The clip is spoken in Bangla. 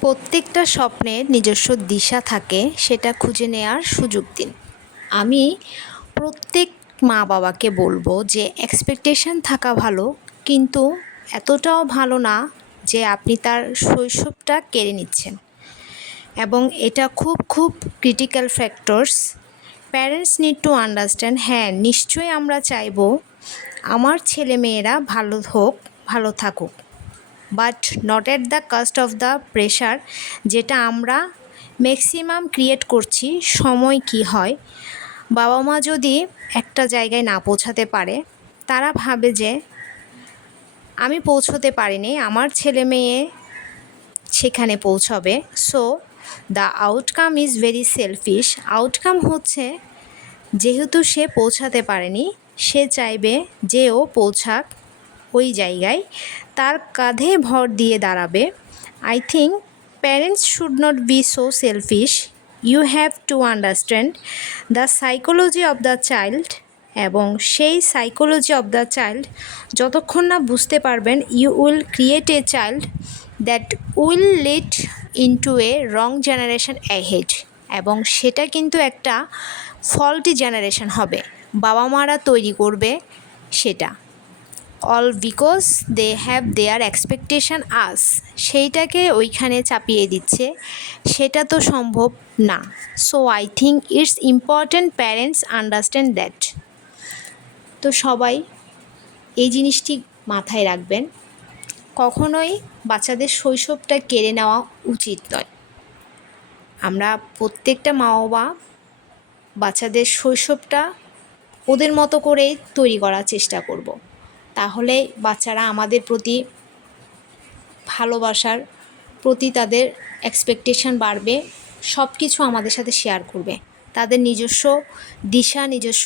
প্রত্যেকটা স্বপ্নের নিজস্ব দিশা থাকে, সেটা খুঁজে নেওয়ার সুযোগ দিন। আমি প্রত্যেক মা বাবাকে বলবো যে এক্সপেকটেশন থাকা ভালো, কিন্তু এতটাও ভালো না যে আপনি তার শৈশবটা কেড়ে নিচ্ছেন। এবং এটা খুব খুব critical factors. Parents need to understand. হ্যাঁ, নিশ্চয়ই আমরা চাইবো আমার ছেলে মেয়েরা ভালো হোক, ভালো থাকুক, but not at the cost of the pressure যেটা আমরা ম্যাক্সিমাম ক্রিয়েট করছি। সময় কি হয়, বাবা মা যদি একটা জায়গায় না পৌঁছাতে পারে, তারা ভাবে যে আমি পৌঁছতে পারিনি, আমার ছেলে মেয়ে সেখানে পৌঁছবে। So the outcome is very shellfish. Outcome হচ্ছে, যেহেতু সে পৌঁছাতে পারেনি, সে চাইবে যে ও পৌঁছাক ওই জায়গায়, তার কাঁধে ভর দিয়ে দাঁড়াবে। I think parents should not be so selfish. You have to understand the psychology of the child. এবং সেই সাইকোলজি অফ দ্য চাইল্ড যতক্ষণ না বুঝতে পারবেন, you will create a child that will lead into a wrong generation ahead. এবং সেটা কিন্তু একটা ফল্টি জেনারেশন হবে, বাবা মারা তৈরি করবে সেটা। All because they have their expectation us, সেইটাকে ওইখানে চাপিয়ে দিচ্ছে, সেটা তো সম্ভব না। So I think it's important parents understand that. তো সবাই এই জিনিসটি মাথায় রাখবেন, কখনোই বাচ্চাদের শৈশবটা কেড়ে নেওয়া উচিত নয়। আমরা প্রত্যেকটা মা বাবা বাচ্চাদের শৈশবটা ওদের মতো করেই তৈরি করার চেষ্টা করব। তাহলে বাচ্চারা আমাদের প্রতি ভালোবাসার প্রতি তাদের এক্সপেকটেশন বাড়বে, সব কিছু আমাদের সাথে শেয়ার করবে, তাদের নিজস্ব দিশা, নিজস্ব